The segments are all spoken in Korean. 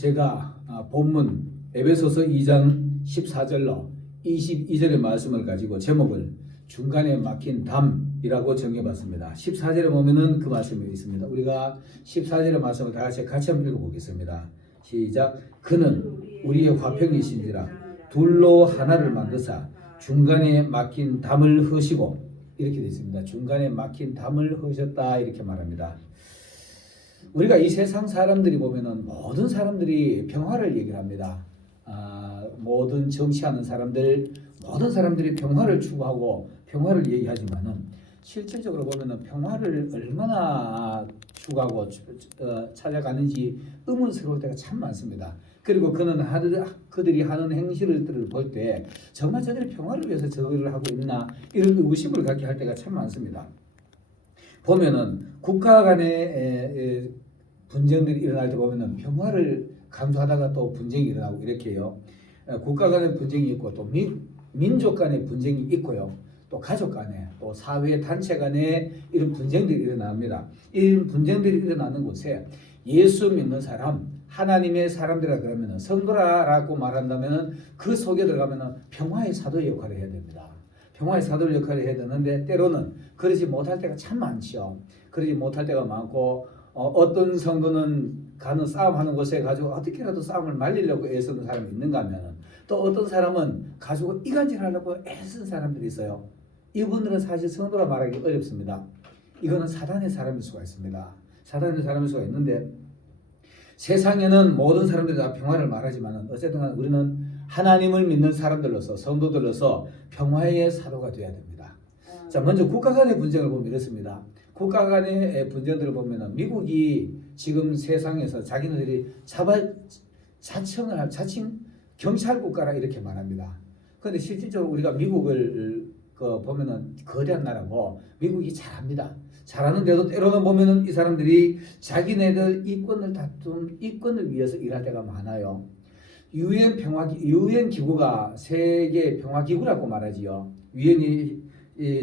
제가 본문 에베소서 2장 14절로 22절의 말씀을 가지고 제목을 중간에 막힌 담이라고 정해봤습니다. 14절에 보면은 그 말씀이 있습니다. 우리가 14절의 말씀을 다 같이 한번 읽어보겠습니다. 시작. 그는 우리의 화평이신지라 둘로 하나를 만드사 중간에 막힌 담을 허시고, 이렇게 되어 있습니다. 중간에 막힌 담을 허셨다, 이렇게 말합니다. 우리가 이 세상 사람들이 보면은 모든 사람들이 평화를 얘기를 합니다. 모든 정치하는 사람들, 모든 사람들이 평화를 추구하고 평화를 얘기하지만은 실질적으로 보면은 평화를 얼마나 추구하고 찾아가는지 의문스러울 때가 참 많습니다. 그리고 그들이 하는 행실들을 볼 때 정말 저들이 평화를 위해서 저들을 하고 있나, 이런 의구심을 갖게 할 때가 참 많습니다. 보면은 국가 간의 분쟁들이 일어날 때 보면은 평화를 강조하다가 또 분쟁이 일어나고 이렇게요. 국가 간의 분쟁이 있고 또 민족 간의 분쟁이 있고요. 또 가족 간에, 또 사회 단체 간에 이런 분쟁들이 일어납니다. 이런 분쟁들이 일어나는 곳에 예수 믿는 사람, 하나님의 사람들이라 그러면은 성도라고 말한다면은 그 속에 들어가면은 평화의 사도의 역할을 해야 됩니다. 평화의 사도 역할을 해야 되는데 때로는 그러지 못할 때가 참 많죠. 그러지 못할 때가 많고 어떤 성도는 가는 싸움하는 곳에 가지고 어떻게라도 싸움을 말리려고 애쓰는 사람이 있는가 하면은, 또 어떤 사람은 가지고 이간질하려고 애쓰는 사람들이 있어요. 이분들은 사실 성도라 말하기 어렵습니다. 이거는 사단의 사람일 수가 있습니다. 사단의 사람일 수가 있는데, 세상에는 모든 사람들이 다 평화를 말하지만 어쨌든 우리는 하나님을 믿는 사람들로서, 성도들로서 평화의 사도가 되어야 됩니다. 자, 먼저 국가 간의 분쟁을 보면 이렇습니다. 국가 간의 분쟁들을 보면 미국이 지금 세상에서 자기네들이 자칭 경찰국가라 이렇게 말합니다. 그런데 실질적으로 우리가 미국을 보면은 거대한 나라고 미국이 잘합니다. 잘하는데도 때로는 보면은 이 사람들이 자기네들 이권을 위해서 일할 때가 많아요. 유엔 기구가 세계 평화 기구라고 말하지요. 유엔이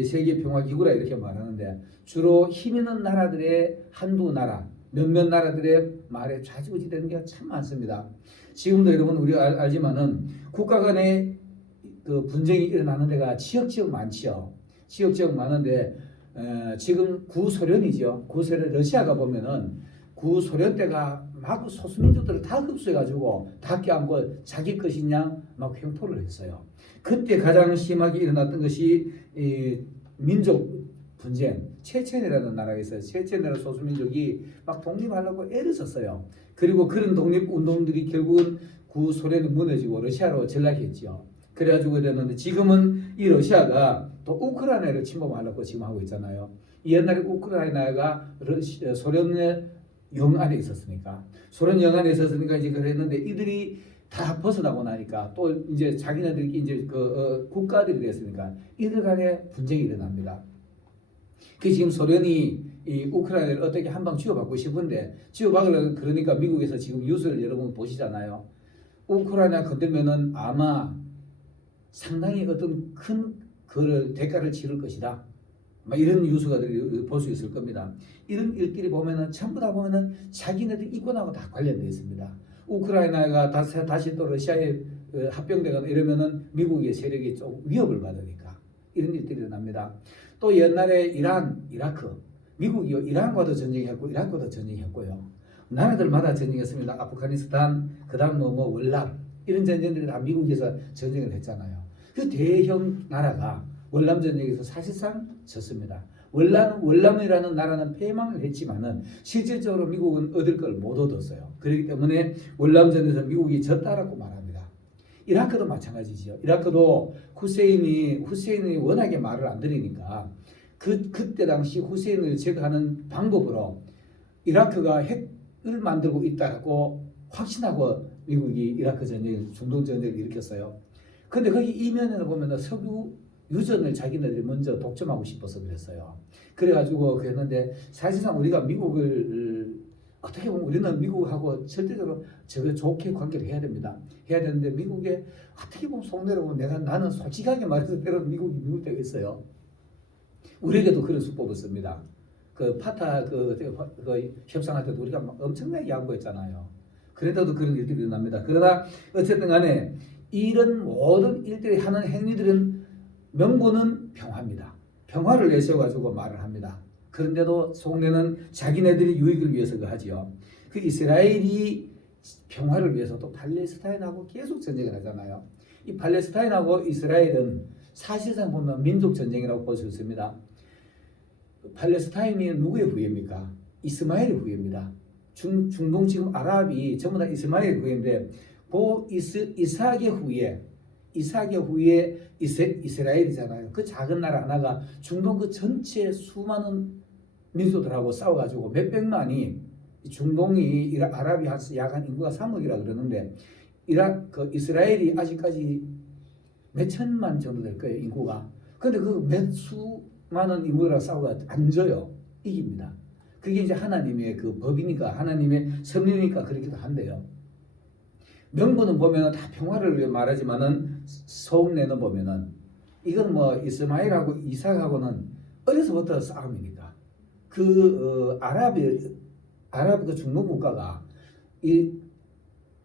세계 평화 기구라 이렇게 말하는데 주로 힘 있는 나라들의 한두 나라, 몇몇 나라들의 말에 좌지우지되는 게 참 많습니다. 지금도 여러분 우리가 알지만은 국가 간의 그 분쟁이 일어나는 데가 지역 많지요. 지역 많은데 지금 구소련이죠. 구소련 러시아가 보면은 구소련 때가 막 소수민족들을 다 흡수해가지고 다 껴안고 자기 것이냐 막 횡포를 했어요. 그때 가장 심하게 일어났던 것이 민족 분쟁, 체첸이라는 나라가 있어요. 체첸이라는 소수민족이 막 독립하려고 애를 썼어요. 그리고 그런 독립운동들이 결국은 구소련이 무너지고 러시아로 전락했죠. 그래가지고 이랬는데 지금은 이 러시아가 또 우크라이나를 침범하려고 지금 하고 있잖아요. 옛날에 우크라이나가 소련의 영 안에 있었으니까, 소련 영 안에 있었으니까 이제 그랬는데 이들이 다 벗어나고 나니까 또 이제 자기네들끼리 이제 국가들이 됐으니까 이들 간에 분쟁이 일어납니다. 그 지금 소련이 이 우크라이나를 어떻게 한 방 쥐어받고 싶은데, 쥐어박으려고 그러니까 미국에서 지금 뉴스를 여러분 보시잖아요. 우크라이나 건들면은 아마 상당히 어떤 큰 대가를 치를 것이다. 이런 뉴스가 볼 수 있을 겁니다. 이런 일들이 보면은 전부 다 보면은 자기네들 이권하고 다 관련되어 있습니다. 우크라이나가 다시 또 러시아에 합병되거나 이러면은 미국의 세력이 좀 위협을 받으니까 이런 일들이 일어납니다. 또 옛날에 이라크, 미국이 이란과도 전쟁했고 이란과도 전쟁했고요. 나라들마다 전쟁했습니다. 아프가니스탄, 그다음 월남, 이런 전쟁들이 다 미국에서 전쟁을 했잖아요. 그 대형 나라가 월남 전쟁에서 사실상 졌습니다. 월남이라는 나라는 패망을 했지만은 실질적으로 미국은 얻을 걸 못 얻었어요. 그렇기 때문에 월남전에서 미국이 졌다라고 말합니다. 이라크도 마찬가지죠. 이라크도 후세인이 워낙에 말을 안 들으니까 그때 당시 후세인을 제거하는 방법으로 이라크가 핵을 만들고 있다고 확신하고 미국이 이라크 중동 전쟁을 일으켰어요. 근데 거기 이면에 보면 석유 유전을 자기네들이 먼저 독점하고 싶어서 그랬어요. 그래가지고 그랬는데 사실상 우리가 미국을 어떻게 보면 우리는 미국하고 절대적으로 좋게 관계를 해야 됩니다. 해야 되는데 미국에 어떻게 보면 속내로 보면 나는 솔직하게 말해서 때로는 미국이 미울 때가 있어요. 우리에게도 그런 수법을 씁니다. 그 파타 협상할 때도 우리가 엄청나게 양보했잖아요. 그래도 그런 일들이 일어납니다. 그러나 어쨌든 간에 이런 모든 일들이 하는 행위들은 명분은 평화입니다. 평화를 내세워가지고 말을 합니다. 그런데도 속내는 자기네들이 유익을 위해서 하지요. 그 이스라엘이 평화를 위해서 또 팔레스타인하고 계속 전쟁을 하잖아요. 이 팔레스타인하고 이스라엘은 사실상 보면 민족 전쟁이라고 볼 수 있습니다. 팔레스타인이 누구의 후예입니까? 이스마엘의 후예입니다. 중동 지금 아랍이 전부 다 이스마엘의 후예인데 그 이삭의 후예 이스라엘이잖아요. 그 작은 나라 하나가 중동 그 전체 수많은 민족들하고 싸워가지고 몇백만이 중동이 아랍이 약 인구가 3억이라 그러는데 이스라엘이 아직까지 몇 천만 정도 될 거예요, 인구가. 근데 그 몇 수많은 인구랑 싸우가 안 져요. 이깁니다. 그게 이제 하나님의 그 법이니까, 하나님의 섭리니까 그렇기도 한데요. 명분은 보면은 다 평화를 위해 말하지만은 속내는 보면은 이건 뭐 이스마엘하고 이삭하고는 어려서부터 싸움이니까 아랍 그 중동 국가가 이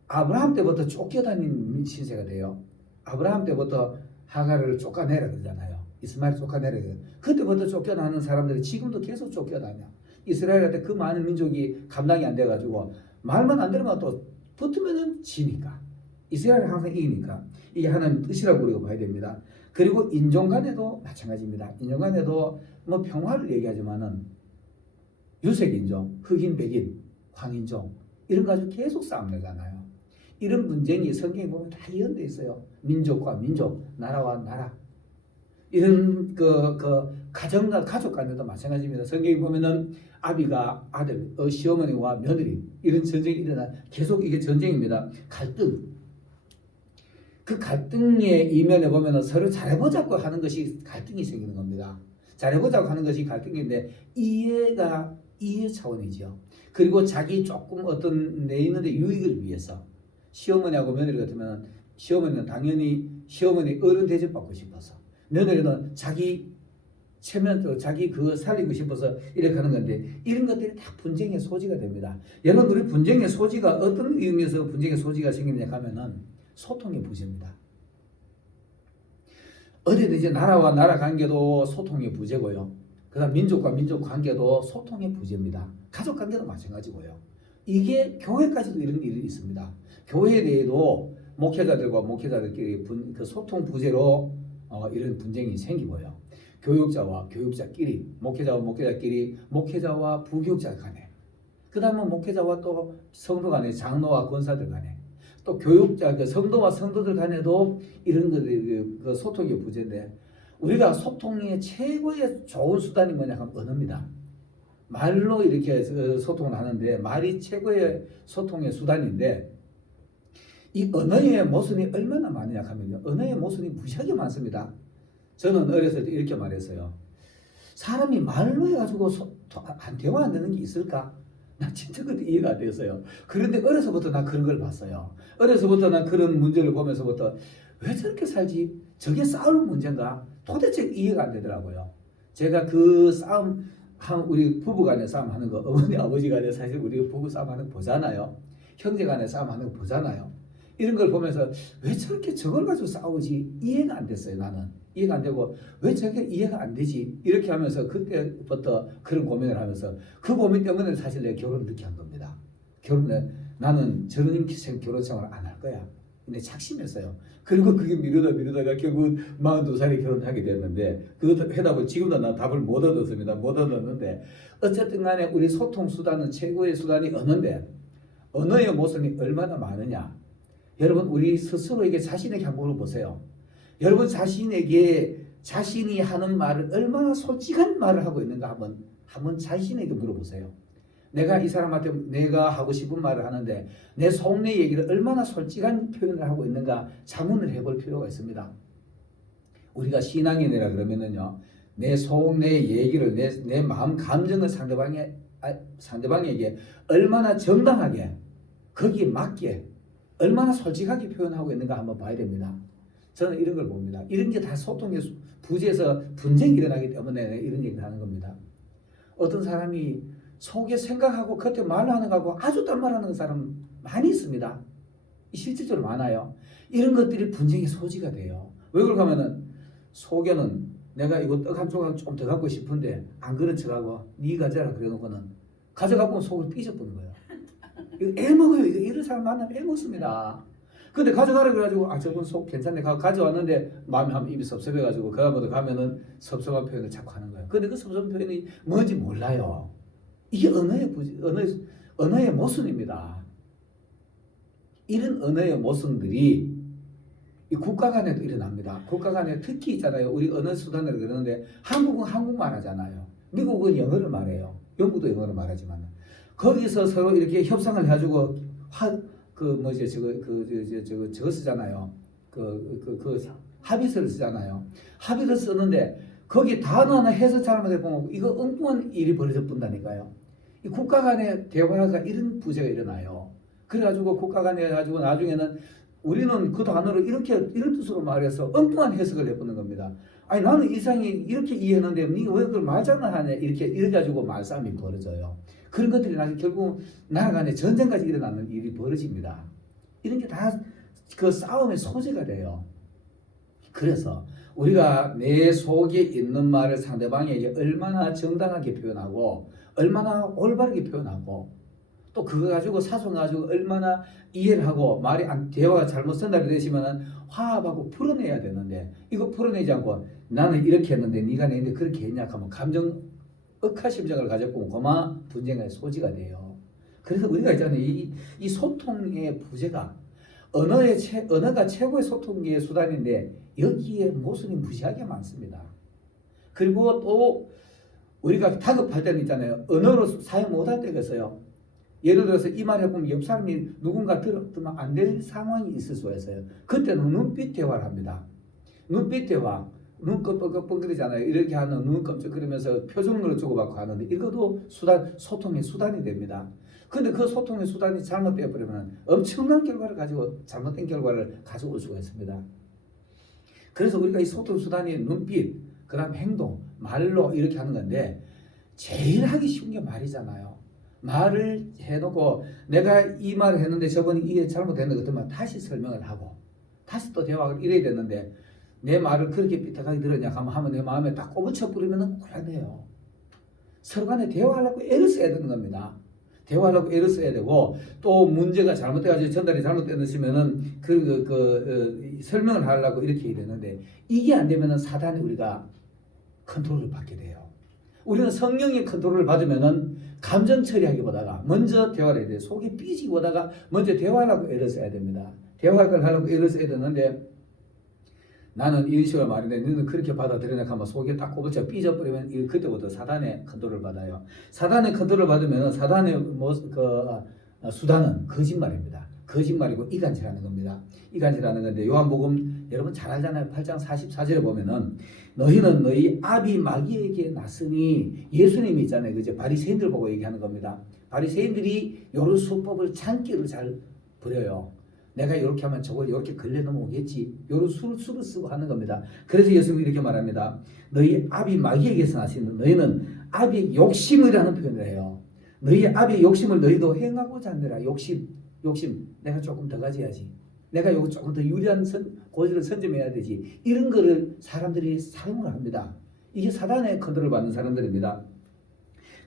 아브라함 때부터 쫓겨다닌 신세가 돼요. 아브라함 때부터 하갈을 쫓아내라 그러잖아요. 이스마엘 쫓아내라 그래요. 그때부터 쫓겨나는 사람들이 지금도 계속 쫓겨다녀. 이스라엘한테 그 많은 민족이 감당이 안 돼가지고 말만 안 들으면 또 붙으면은 지니까. 이스라엘은 항상 이기니까. 이게 하나님 뜻이라고 우리가 봐야 됩니다. 그리고 인종 간에도 마찬가지입니다. 인종 간에도 뭐 평화를 얘기하지만은 유색인종, 흑인, 백인, 황인종 이런 거 가지고 계속 싸움 내잖아요. 이런 분쟁이 성경에 보면 다 이연돼 있어요. 민족과 민족, 나라와 나라. 이런 가정과 가족 간에도 마찬가지입니다. 성경에 보면은 아비가 아들, 시어머니와 며느리 이런 전쟁이 일어나 계속 이게 전쟁입니다. 갈등. 그 갈등의 이면에 보면은 서로 잘해보자고 하는 것이 갈등이 생기는 겁니다. 잘해보자고 하는 것이 갈등인데 이해 차원이죠. 그리고 자기 조금 어떤 내 있는데 유익을 위해서 시어머니하고 며느리 같으면 시어머니는 당연히 시어머니 어른 대접받고 싶어서 며느리는 자기 그거 살리고 싶어서 이렇게 하는 건데 이런 것들이 다 분쟁의 소지가 됩니다. 여러분 우리 분쟁의 소지가 어떤 의미에서 분쟁의 소지가 생기느냐 하면은 소통의 부재입니다. 어디든지 나라와 나라 관계도 소통의 부재고요. 그다음 민족과 민족 관계도 소통의 부재입니다. 가족 관계도 마찬가지고요. 이게 교회까지도 이런 일이 있습니다. 교회 내에도 목회자들과 목회자들끼리 그 소통 부재로 이런 분쟁이 생기고요. 교육자와 교육자끼리, 목회자와 목회자끼리, 목회자와 부교육자 간에, 그 다음은 목회자와 또 성도 간에, 장로와 권사들 간에, 또 교육자, 성도와 성도들 간에도 이런 것들이 그 소통의 부재인데 우리가 소통의 최고의 좋은 수단이 뭐냐 하면 언어입니다. 말로 이렇게 소통을 하는데 말이 최고의 소통의 수단인데 이 언어의 모순이 얼마나 많으냐 하면요. 언어의 모순이 무지하게 많습니다. 저는 어렸을 때 이렇게 말했어요. 사람이 말로 해가지고 대화 안 되는 게 있을까? 나 진짜 그때 이해가 안 됐어요. 그런데 어려서부터 나 그런 걸 봤어요. 어려서부터 난 그런 문제를 보면서부터 왜 저렇게 살지? 저게 싸울 문제인가? 도대체 이해가 안 되더라고요. 제가 그 싸움, 우리 부부 간에 싸움 하는 거, 어머니 아버지 간에 사실 우리 부부 싸움 하는 거 보잖아요. 형제 간에 싸움 하는 거 보잖아요. 이런 걸 보면서 왜 저렇게 저걸 가지고 싸우지? 이해가 안 됐어요, 나는. 이해가 안 되고 왜 저게 이해가 안 되지? 이렇게 하면서 그때부터 그런 고민을 하면서 그 고민 때문에 사실 내가 결혼을 늦게 한 겁니다. 나는 저런 결혼 생활을 안 할 거야. 근데 착심했어요. 그리고 그게 미루다가 결국 42살에 결혼을 하게 됐는데 그 해답을 지금도 나 답을 못 얻었습니다. 못 얻었는데 어쨌든 간에 우리 소통 수단은 최고의 수단이 언어인데 언어의 모순이 얼마나 많으냐. 여러분 우리 스스로에게 자신에게 한번 물어보세요. 여러분 자신이 하는 말을 얼마나 솔직한 말을 하고 있는가 한번 자신에게 물어보세요. 내가 이 사람한테 내가 하고 싶은 말을 하는데 내 속내 얘기를 얼마나 솔직한 표현을 하고 있는가 자문을 해볼 필요가 있습니다. 우리가 신앙인이라 그러면은요, 내 속내 얘기를 내 마음 감정을 상대방에게 얼마나 정당하게 거기에 맞게 얼마나 솔직하게 표현하고 있는가 한번 봐야 됩니다. 저는 이런 걸 봅니다. 이런 게 다 소통의 부재에서 분쟁이 일어나기 때문에 이런 얘기를 하는 겁니다. 어떤 사람이 속에 생각하고 겉에 말하는 거하고 아주 딴 말하는 사람 많이 있습니다. 실질적으로 많아요. 이런 것들이 분쟁의 소지가 돼요. 왜 그럴까 하면은 속에는 내가 이거 떡 한 조각 좀 더 갖고 싶은데 안 그런 척하고 네 가져라 그래놓고는 가져갖고 속을 삐져버는 거예요. 이거 애 먹어요. 이런 사람 만나면 애 먹습니다. 근데 가져가라 그래가지고 저분 속 괜찮네 가져왔는데 마음이 한 입이 섭섭해가지고 그 다음부터 가면은 섭섭한 표현을 자꾸 하는 거예요. 근데 그 섭섭한 표현이 뭔지 몰라요. 이게 언어의 모순입니다. 이런 언어의 모순들이 이 국가 간에도 일어납니다. 국가 간에 특히 있잖아요. 우리 언어 수단으로 그러는데 한국은 한국말 하잖아요. 미국은 영어를 말해요. 영국도 영어를 말하지만 거기서 서로 이렇게 협상을 해가지고 저거 쓰잖아요. 합의서를 쓰잖아요. 합의를 쓰는데 거기 단어 하나 해서 잘못해 보면 이거 엉뚱한 일이 벌어져 본다니까요. 이 국가 간의 대화가 이런 부재가 일어나요. 그래가지고 국가 간에 해가지고 나중에는 우리는 그 단어를 이런 뜻으로 말해서 엉뚱한 해석을 해보는 겁니다. 아니 나는 이상이 이렇게 이해했는데 네가 왜 그걸 말장난 하냐 이래 가지고 말싸움이 벌어져요. 그런 것들이 나중에 결국 나라 간에 전쟁까지 일어나는 일이 벌어집니다. 이런 게 다 그 싸움의 소재가 돼요. 그래서 우리가 내 속에 있는 말을 상대방에게 얼마나 정당하게 표현하고 얼마나 올바르게 표현하고 또 그거 가지고 사소 가지고 얼마나 이해를 하고 대화가 잘못 전달이 되시면은 화합하고 풀어내야 되는데 이거 풀어내지 않고 나는 이렇게 했는데 네가 내는데 그렇게 했냐 하면 감정 억하심정을 가졌고 그만 분쟁의 소지가 돼요. 그래서 우리가 있잖아요. 이 소통의 부재가 언어가 최고의 소통의 수단인데 여기에 모순이 무시하게 많습니다. 그리고 또 우리가 다급할 때는 있잖아요. 언어로 사용 못할 때가 있어요. 예를 들어서 이 말을 보면 옆 사람이 누군가 들으면 안 될 상황이 있을 수가 있어요. 그때는 눈빛 대화를 합니다. 눈빛 대화. 눈 껌뻑껌뻑거리잖아요. 이렇게 하는 눈 껌쩍거리면서 표정으로 주고받고 하는데 이것도 소통의 수단이 됩니다. 근데 그 소통의 수단이 잘못되어 버리면 엄청난 결과를 가지고 잘못된 결과를 가져올 수가 있습니다. 그래서 우리가 이 소통 수단이 눈빛, 그다음 행동, 말로 이렇게 하는 건데 제일 하기 쉬운 게 말이잖아요. 말을 해놓고 내가 이 말을 했는데 저번에 이게 잘못됐는 것 같으면 다시 설명을 하고 다시 또 대화를 이래야 되는데 내 말을 그렇게 삐딱하게 들었냐 하면 내 마음에 딱 꼬부쳐 뿌리면 곤란해요. 서로 간에 대화하려고 애를 써야 되는 겁니다. 대화하려고 애를 써야 되고 또 문제가 잘못돼가지고 전달이 잘못됐으면은 설명을 하려고 이렇게 해야 되는데 이게 안 되면은 사단이 우리가 컨트롤을 받게 돼요. 우리는 성령의 컨트롤을 받으면은 감정 처리하기보다가 먼저 대화를 해야 돼요. 속이 삐지기보다가 먼저 대화하려고 애를 써야 됩니다. 대화를 하려고 애를 써야 되는데 나는 이런 식으로 말인데 너는 그렇게 받아들이나 하면 속에 딱 꼬부쳐 삐져버리면 그때부터 사단의 컨트롤을 받아요. 사단의 컨트롤을 받으면 사단의 수단은 거짓말입니다. 거짓말이고 이간질하는 겁니다. 이간질하는 건데 요한복음 여러분 잘 알잖아요. 8장 44절에 보면은 너희는 너희 아비 마귀에게 났으니 예수님이 있잖아요. 그죠? 바리새인들 보고 얘기하는 겁니다. 바리새인들이 요런 수법을 잔기를 잘 부려요. 내가 이렇게 하면 저걸 이렇게 걸려 넘어오겠지. 요런 수를 쓰고 하는 겁니다. 그래서 예수님이 이렇게 말합니다. 너희 아비 마귀에게서 나신 너희는 아비의 욕심이라는 표현을 해요. 너희 아비의 욕심을 너희도 행하고자 하느라 욕심. 내가 조금 더 가져야지. 내가 요거 조금 더 유리한 고지를 선점해야 되지. 이런 거를 사람들이 사용을 합니다. 이게 사단의 컨트롤을 받는 사람들입니다.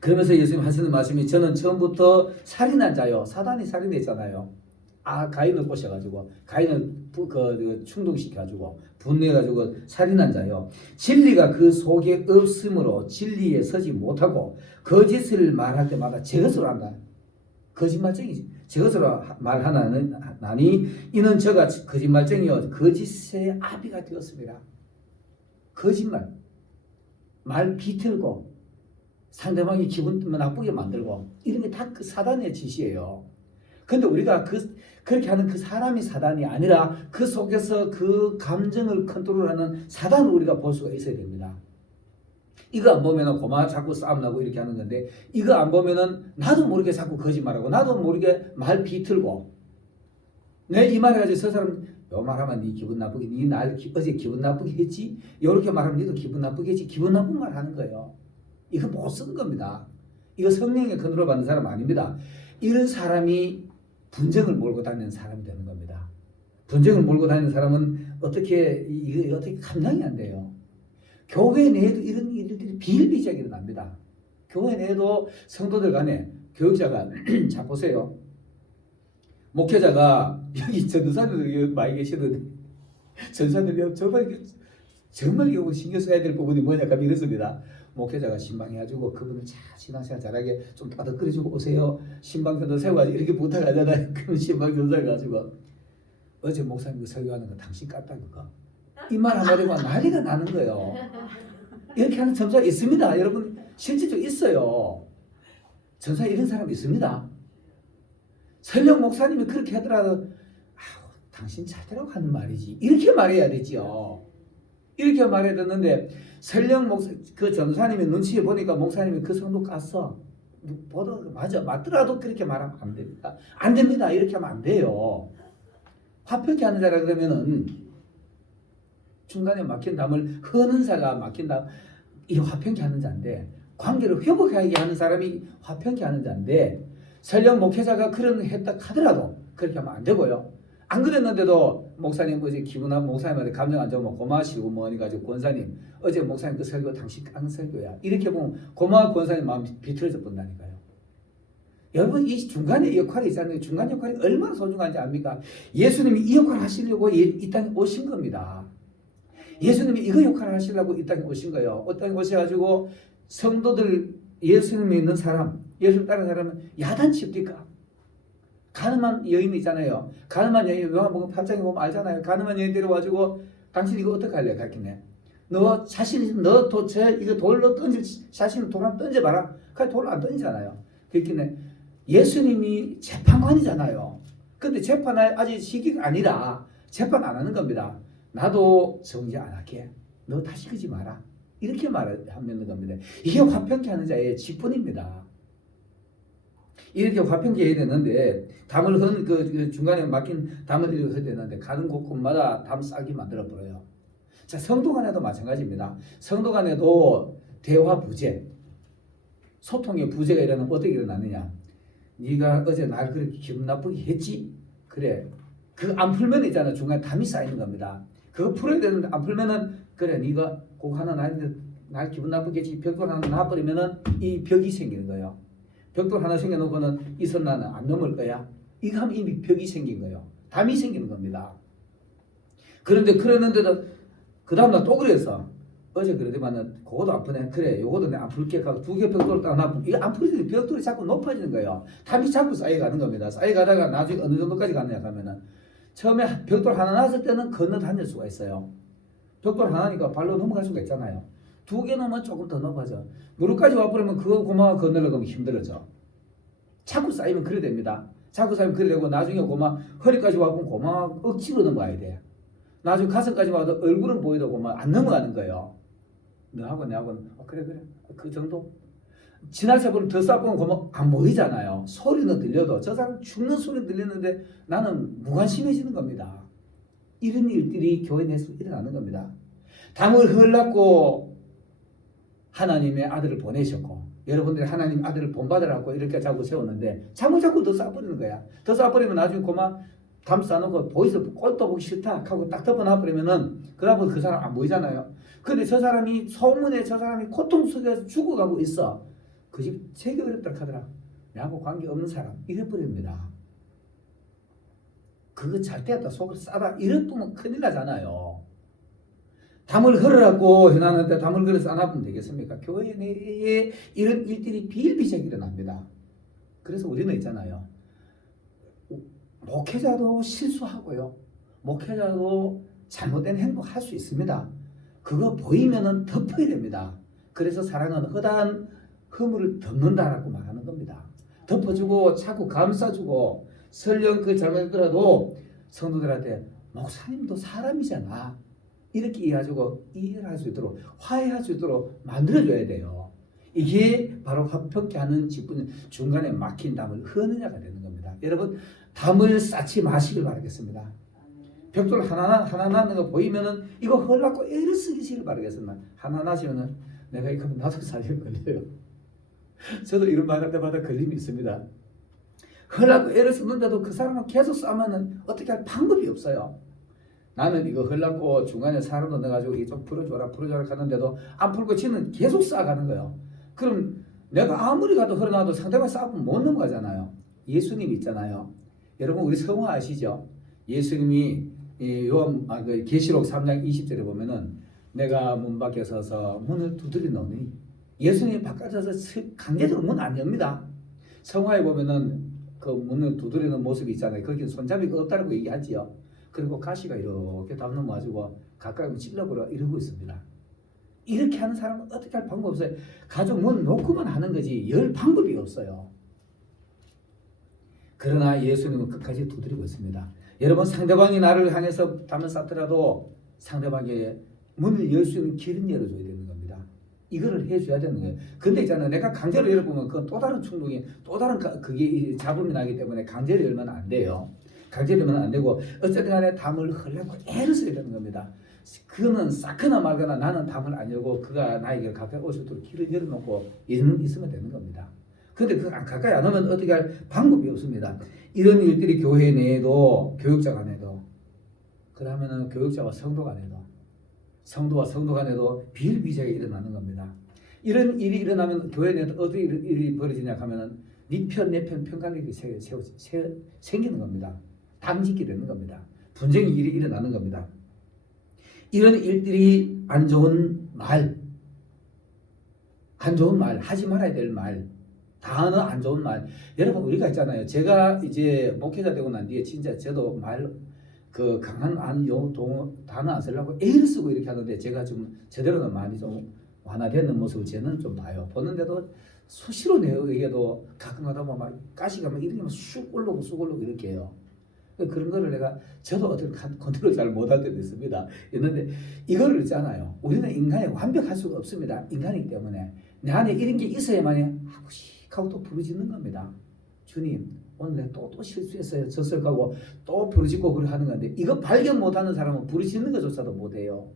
그러면서 예수님 하시는 말씀이 저는 처음부터 살인한 자요. 사단이 살인했잖아요. 가인을 꼬셔가지고 가인을 충동시켜가지고 분노해가지고 살인한 자요. 진리가 그 속에 없으므로 진리에 서지 못하고 거짓을 말할 때마다 제것으로 한다. 거짓말쟁이지. 제것으로 말하나니 이는 저가 거짓말쟁이요 거짓의 아비가 되었습니다. 거짓말, 말 비틀고 상대방이 기분 나쁘게 만들고 이런 게 다 그 사단의 짓이에요. 근데 우리가 그렇게 하는 그 사람이 사단이 아니라 그 속에서 그 감정을 컨트롤하는 사단을 우리가 볼 수가 있어야 됩니다. 이거 안 보면은 고마 자꾸 싸움 나고 이렇게 하는 건데 이거 안 보면은 나도 모르게 자꾸 거짓말하고 나도 모르게 말 비틀고 내 이 말을 가지고 저 사람 요 말하면 네 기분 나쁘게 네 날 어제 기분 나쁘게 했지 요렇게 말하면 너도 기분 나쁘게 했지 기분 나쁜 말 하는 거예요. 이거 못 쓰는 겁니다. 이거 성령의 컨트롤 받는 사람 아닙니다. 이런 사람이 분쟁을 몰고 다니는 사람이 되는 겁니다. 분쟁을 몰고 다니는 사람은 이게 어떻게 감당이 안 돼요. 교회 내에도 이런 일들이 비일비재하게 일어납니다. 교회 내에도 성도들 간에 교육자가 자 보세요. 목회자가 여기 전도사님들 많이 계시는데 전사들 정말 이거 신경 써야 될 부분이 뭐냐 하면 이렇습니다. 목회자가 신방해가지고 그분을 신앙생활 잘하게 좀 따뜻거려주고 오세요. 신방전도 세워가지고 이렇게 부탁하잖아요. 그럼 신방전도사 가지고 어제 목사님 그 설교하는 거 당신 깠다 그거. 이 말 한마디만 난리가 나는 거예요. 이렇게 하는 전사가 있습니다. 여러분 실제로 있어요. 전사에 이런 사람이 있습니다. 설령 목사님이 그렇게 하더라도 당신 잘 되라고 하는 말이지. 이렇게 말해야 되죠. 이렇게 말해야 되는데 설령 그 전사님의 눈치에 보니까 목사님이 그 성도 깠어. 보다 맞더라도 그렇게 말하면 안 됩니다. 안 됩니다. 이렇게 하면 안 돼요. 화평케 하는 자라 그러면은 중간에 막힌 담을 흐는 자가 막힌 담, 이 화평케 하는 자인데 관계를 회복하게 하는 사람이 화평케 하는 자인데 설령 목회자가 그런 했다 하더라도 그렇게 하면 안 되고요. 안 그랬는데도 목사님 어제 기분 나쁜 목사님한테 감정 안 좋으면 고마시고 뭐니 가지고 권사님 어제 목사님 그 설교 당신 깐 설교야. 이렇게 보면 고마운 권사님 마음이 비틀어져 본다니까요. 여러분 이 중간의 역할이 있잖아요. 중간 역할이 얼마나 소중한지 압니까? 예수님이 이 역할을 하시려고 이 땅에 오신 겁니다. 예수님이 이거 역할을 하시려고 이 땅에 오신 거예요. 이 땅에 오셔가지고 성도들 예수님이 있는 사람, 예수님 따르는 사람은 야단칩니까? 가늠한 여인 있잖아요. 가늠한 여인 요한복음 8장에 보면 알잖아요. 가늠한 여인 데려와가지고 당신 이거 어떻게 할래? 가르치네. 너 도체 이거 돌로 자신을 돌 한번 던져봐라. 그래 돌로 안 던지잖아요. 그렇겠네. 예수님이 재판관이잖아요. 근데 재판할 아직 시기가 아니라 재판 안 하는 겁니다. 나도 정죄 안 할게. 너 다시 그러지 마라. 이렇게 말하는 겁니다. 이게 화평케 하는 자의 직분입니다. 이렇게 화평케 해야 되는데 담을 그 중간에 막힌 담을 이렇게 해야 되는데 가는 곳곳마다 담 싸게 만들어 버려요. 자, 성도 간에도 마찬가지입니다. 성도 간에도 대화 부재, 소통의 부재가 일어나면 어떻게 일어나느냐? 네가 어제 날 그렇게 기분 나쁘게 했지? 그래. 그 안 풀면 있잖아. 중간에 담이 쌓이는 겁니다. 그거 풀어야 되는데 안 풀면은 그래 네가 꼭 하나 날 기분 나쁘게 했지. 벽돌 하나 놔버리면은 이 벽이 생기는 거예요. 벽돌 하나 생겨놓고는 이 선 나는 안 넘을 거야. 이거 하면 이미 벽이 생긴 거예요. 담이 생기는 겁니다. 그런데 그랬는데도 그 다음날 또 그랬어. 어제 그러더만은 그것도 안 푸네. 그래 요것도 내가 안 풀게 하고 두 개 벽돌 딱 놔. 이거 안 풀리는데 벽돌이 자꾸 높아지는 거예요. 담이 자꾸 쌓여가는 겁니다. 쌓여가다가 나중에 어느 정도까지 가느냐 하면은 처음에 벽돌 하나 놨을 때는 건너 다닐 수가 있어요. 벽돌 하나니까 발로 넘어갈 수가 있잖아요. 두 개 넘으면 조금 더 높아져. 무릎까지 와버리면 그거 고마 건너려고 하면 힘들어져. 자꾸 쌓이면 그래 됩니다. 자꾸 쌓이면 그래 되고 나중에 고마 허리까지 와보면 고마 억지로 넘어가야 돼. 나중에 가슴까지 와도 얼굴은 보이도 고마 안 넘어가는 거예요. 너하고 내하고는 그래 그 정도. 지나쳐버리면 더 쌓고는 고마 안 보이잖아요. 소리는 들려도 저 사람 죽는 소리 들리는데 나는 무관심해지는 겁니다. 이런 일들이 교회 내에서 일어나는 겁니다. 담을 흘렀고 하나님의 아들을 보내셨고 여러분들이 하나님 아들을 본받으라고 이렇게 자꾸 세웠는데 자꾸 더 쌓아버리는 거야. 더 쌓아버리면 나중에 고마 담 쌓아놓고 보이서 꼴도 보기 싫다 하고 딱 덮어놔버리면은 그러고 그 사람 안 보이잖아요. 근데 저 사람이 소문에 저 사람이 고통 속에서 죽어가고 있어. 그 집 되게 어렵다 하더라. 나하고 관계없는 사람 이래버립니다. 그거 잘 되었다 속을 싸다 이랬으면 큰일 나잖아요. 담을 흘으라고 해놨는데 담을 걸어서 안 하면 되겠습니까? 교회 내에 이런 일들이 비일비재하게 일어납니다. 그래서 우리는 있잖아요. 목회자도 실수하고요. 목회자도 잘못된 행동할 수 있습니다. 그거 보이면은 덮어야 됩니다. 그래서 사랑은 허다한 허물을 덮는다라고 말하는 겁니다. 덮어주고 자꾸 감싸주고 설령 그 잘못했더라도 성도들한테 목사님도 사람이잖아. 이렇게 이해할 수 있도록 화해할 수 있도록 만들어줘야 돼요. 이게 바로 화평케 하는 직분 중간에 막힌 담을 흐느냐가 되는 겁니다. 여러분 담을 쌓지 마시길 바라겠습니다. 벽돌 하나 나는 거 보이면은 이거 헐라고 애를 쓰기를 바라겠습니다. 하나 나시면은 내가 이거 나도 살려 걸려요. 저도 이런 말 할 때마다 걸림이 있습니다. 하려고 애를 쓰는데도 그 사람은 계속 싸면은 어떻게 할 방법이 없어요. 나는 이거 하려고 중간에 사람도 넣어가지고 이게 좀 풀어줘라 하는데도 안 풀고 지는 계속 쌓아가는 거예요. 그럼 내가 아무리 가도 흘러나도 상대방 싸우면 못 넘어가잖아요. 예수님 있잖아요. 여러분 우리 성화 아시죠? 예수님이 그 계시록 3장 20절에 보면은 내가 문 밖에 서서 문을 두드려 놓으니 예수님이 바깥에서 강제적으로 문 안 엽니다. 성화에 보면은 그 문을 두드리는 모습이 있잖아요. 거기는 손잡이가 없다고 얘기하지요. 그리고 가시가 이렇게 담 넘어가지고 가까이 오면 찔러버려 이러고 있습니다. 이렇게 하는 사람은 어떻게 할 방법 없어요. 가족 문 놓고만 하는 거지 열 방법이 없어요. 그러나 예수님은 끝까지 두드리고 있습니다. 여러분 상대방이 나를 향해서 담을 쌓더라도 상대방의 문을 열 수 있는 길은 열어줘야 되는 겁니다. 이거를 해줘야 되는 거예요. 근데 있잖아요. 내가 강제로 열어보면 그건 또 다른 충동이 또 다른 그게 잡음이 나기 때문에 강제로 열면 안 돼요. 강제되면 안 되고 어쨌든 간에 담을 흘려고 애를 써야 되는 겁니다. 그는 쌓거나 말거나 나는 담을 안 열고 그가 나에게 가까이 올 수 있도록 길을 열어놓고 있으면 되는 겁니다. 그런데 그 가까이 안 오면 어떻게 할 방법이 없습니다. 이런 일들이 교회 내에도 교육자 간에도 그러면은 교육자와 성도 간에도 성도와 성도 간에도 비일비재가 일어나는 겁니다. 이런 일이 일어나면 교회 내에도 어떻게 일이 벌어지냐 하면은 네 편 내 편 편가르기 생기는 겁니다. 당짓게 되는 겁니다. 분쟁이 일이 일어나는 겁니다. 이런 일들이 안 좋은 말, 하지 말아야 될 말, 단어 안 좋은 말. 여러분 우리가 있잖아요. 제가 이제 목회자 되고 난 뒤에 진짜 저도 그 강한 단어 안 쓰려고 애를 쓰고 이렇게 하는데 제가 좀 제대로는 많이 좀 완화되는 모습을 저는 좀 봐요. 보는데도 수시로 내에게도 가끔가다 막 가시가 막 이렇게 쑥 올라오고 이렇게 해요. 그런 거를 내가 저도 어떻게 컨트롤 잘 못할 때도 있습니다. 있는데 이거를 있잖아요. 우리는 인간이 완벽할 수가 없습니다. 인간이기 때문에 내 안에 이런 게 있어야만이 하고 또 부르짖는 겁니다. 주님 오늘 내가 또 실수했어요. 졌을 거고 또 부르짖고 그래 하는 건데 이거 발견 못하는 사람은 부르짖는 것조차도 못해요.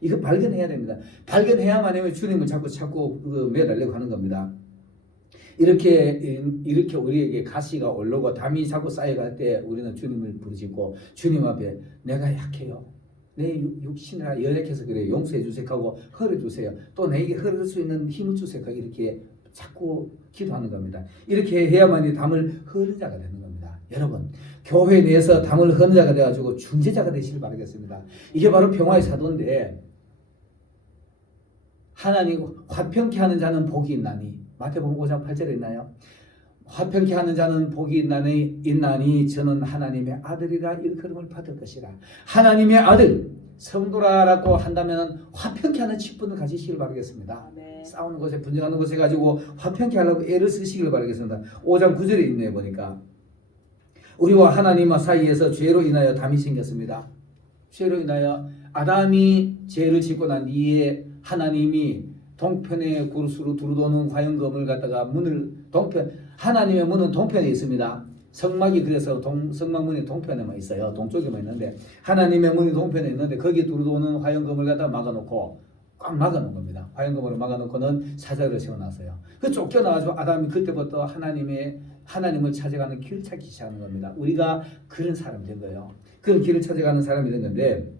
이거 발견해야 됩니다. 발견해야만 하면 주님을 자꾸 매달려고 하는 겁니다. 이렇게 우리에게 가시가 올라오고 담이 자꾸 쌓여갈 때 우리는 주님을 부르짖고 주님 앞에 내가 약해요. 내 육신이나 연약해서 그래요. 용서해 주세요 하고 흘려주세요. 또 내게 흐를 수 있는 힘을 주세요 하고 이렇게 자꾸 기도하는 겁니다. 이렇게 해야만이 담을 흐르는 자가 되는 겁니다. 여러분 교회 내에서 담을 흐르는 자가 되어가지고 중재자가 되시길 바라겠습니다. 이게 바로 평화의 사도인데 하나님 화평케 하는 자는 복이 있나니 마태복음 5장 8절에 있나요? 화평케 하는 자는 복이 있나니 저는 하나님의 아들이라 일컬음을 받을 것이라. 하나님의 아들 성도라고 한다면 화평케 하는 직분을 가지시길 바라겠습니다. 네. 싸우는 곳에 분쟁하는 곳에 가지고 화평케 하려고 애를 쓰시길 바라겠습니다. 5장 9절에 있네요. 보니까 우리와 하나님과 사이에서 죄로 인하여 담이 생겼습니다. 죄로 인하여 아담이 죄를 짓고 난 뒤에 하나님이 동편의 구르스로 두루도는 화영검을 갖다가 하나님의 문은 동편에 있습니다. 성막이 그래서 성막문이 동편에만 있어요. 동쪽에만 있는데 하나님의 문이 동편에 있는데 거기에 두루도는 화영검을 갖다가 막아놓고 꽉 막아놓은 겁니다. 화영검으로 막아놓고는 사자를 세워놨어요. 그 쫓겨나가지고 아담이 그때부터 하나님을 찾아가는 길을 찾기 시작하는 겁니다. 우리가 그런 사람이 된 거예요. 그런 길을 찾아가는 사람이 된 건데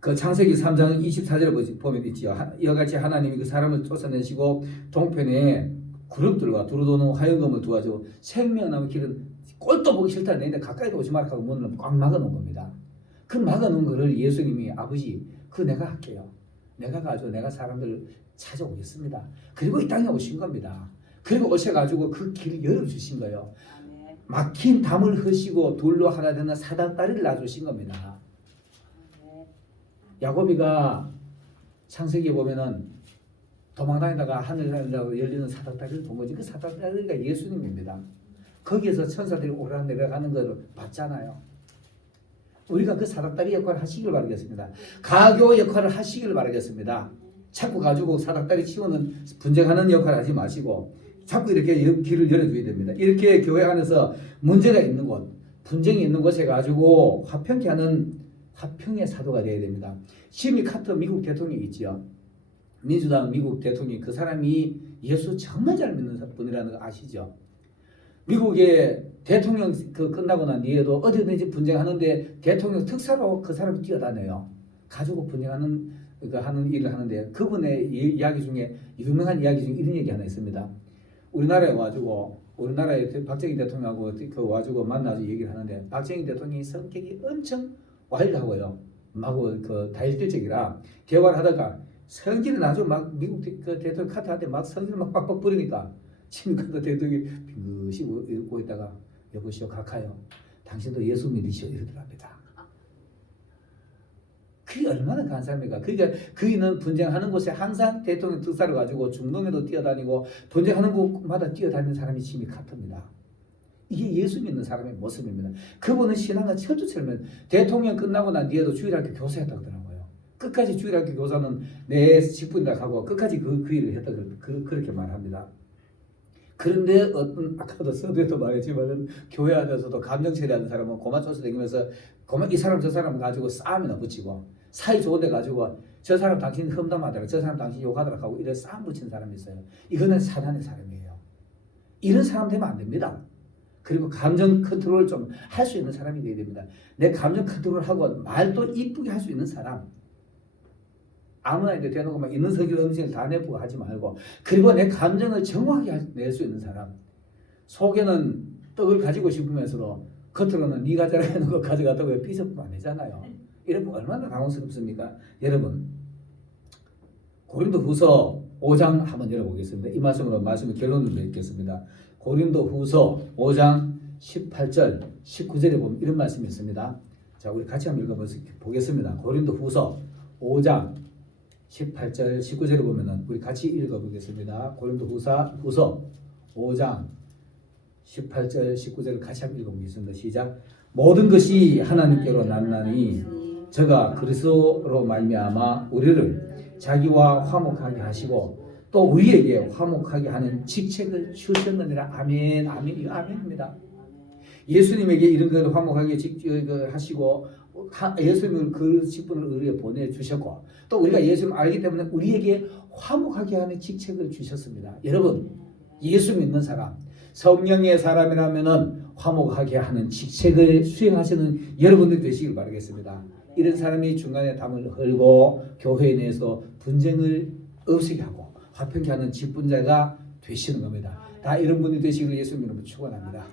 그 창세기 3장 24절에 보면 있지요. 이와 같이 하나님이 그 사람을 쫓아내시고 동편에 그룹들과 두루도는 화영검을 두어가지고 생명나무 길은 꼴도 보기 싫다 내는데 가까이도 오지 말라고 문을 꽉 막아놓은 겁니다. 그 막아놓은 거를 예수님이 아버지 그 내가 할게요. 내가 가지고 내가 사람들을 찾아오겠습니다. 그리고 이 땅에 오신 겁니다. 그리고 오셔가지고 그 길을 열어주신 거예요. 막힌 담을 허시고 둘로 하나 되는 사닥다리를 놔주신 겁니다. 야곱이가 창세기에 보면은 도망다니다가 하늘나라로 열리는 사닥다리를 본 거지. 그 사닥다리가 예수님입니다. 거기에서 천사들이 오르락내리락하는 걸 봤잖아요. 우리가 그 사닥다리 역할을 하시길 바라겠습니다. 가교 역할을 하시길 바라겠습니다. 자꾸 가지고 사닥다리 치우는 분쟁하는 역할을 하지 마시고 자꾸 이렇게 길을 열어줘야 됩니다. 이렇게 교회 안에서 문제가 있는 곳, 분쟁이 있는 곳에 가지고 화평케 하는 화평의 사도가 되어야 됩니다. 지미 카터 미국 대통령이 있지요. 민주당 미국 대통령이 그 사람이 예수 정말 잘 믿는 분이라는 거 아시죠? 미국의 대통령 끝나고 난 뒤에도 어디든지 분쟁하는데 대통령 특사로 그 사람이 뛰어다녀요. 가지고 분쟁하는 하는 일을 하는데 그분의 이야기 중에 유명한 이야기 중에 이런 얘기 하나 있습니다. 우리나라에 와가지고 우리나라의 박정희 대통령하고 와가지고 만나서 얘기를 하는데 박정희 대통령이 성격이 엄청 와일드하고요. 막 다일질적이라 대화를 하다가 성질이 나죠. 막 미국 대통령 카트한테 막 성질을 막 빡빡 부리니까 지금까지 대통령이 빙긋이 웃고 있다가 여보시오 각하요. 당신도 예수 믿으시오 이러더랍니다. 그게 얼마나 간사합니까? 그러니까 그이는 분쟁하는 곳에 항상 대통령 특사를 가지고 중동에도 뛰어다니고 분쟁하는 곳마다 뛰어다니는 사람이 짐이 카트입니다. 이게 예수 믿는 사람의 모습입니다. 그분은 신앙을 철두철면 대통령 끝나고 난 뒤에도 주일학교 교사였다고 하더라고요. 끝까지 주일학교 교사는 내 직분이라 하고 끝까지 그 일을 했다고 그렇게 말합니다. 그런데 아까도 서두에도 말했지만 교회 안에서도 감정 처리하는 사람은 고만 쫓아다니면서 이 사람 저 사람 가지고 싸움이나 붙이고 사이 좋은 데 가지고 저 사람 당신 험담하더라 저 사람 당신 욕하더라 하고 이런 싸움 붙이는 사람이 있어요. 이거는 사단의 사람이에요. 이런 사람 되면 안 됩니다. 그리고 감정 컨트롤 좀 할 수 있는 사람이 되어야 됩니다. 내 감정 컨트롤하고 말도 이쁘게 할 수 있는 사람. 아무나 이제 대놓고 막 있는 석유 음식을 다 내보고 하지 말고 그리고 내 감정을 정확하게 낼 수 있는 사람. 속에는 떡을 가지고 싶으면서도 겉으로는 네가 잘해놓은 거 가져갔다고 삐져보면 안 되잖아요. 이러면 얼마나 당황스럽습니까? 여러분 고린도후서 5장 한번 열어보겠습니다. 이 말씀으로 말씀의 결론을 맺겠습니다. 고린도후서 5장 18절 19절에 보면 이런 말씀이 있습니다. 자, 우리 같이 한번 읽어보겠습니다. 고린도후서 5장 18절 19절에 보면은 우리 같이 읽어보겠습니다. 고린도후서 5장 18절 19절을 같이 한번 읽어보겠습니다. 시작. 모든 것이 하나님께로 났나니 저가 그리스도로 말미암아 우리를 자기와 화목하게 하시고 또 우리에게 화목하게 하는 직책을 주셨느니라. 아멘. 아멘. 이거 아멘입니다. 예수님에게 이런 걸 화목하게 하시고 예수님을 그 직분을 우리에게 보내주셨고 또 우리가 예수님을 알기 때문에 우리에게 화목하게 하는 직책을 주셨습니다. 여러분 예수 믿는 사람 성령의 사람이라면 화목하게 하는 직책을 수행하시는 여러분들 되시길 바라겠습니다. 이런 사람이 중간에 담을 흘고 교회 내에서 분쟁을 없애게 하고 화평케 하는 직분자가 되시는 겁니다. 다 이런 분이 되시기를 예수님으로 축원합니다.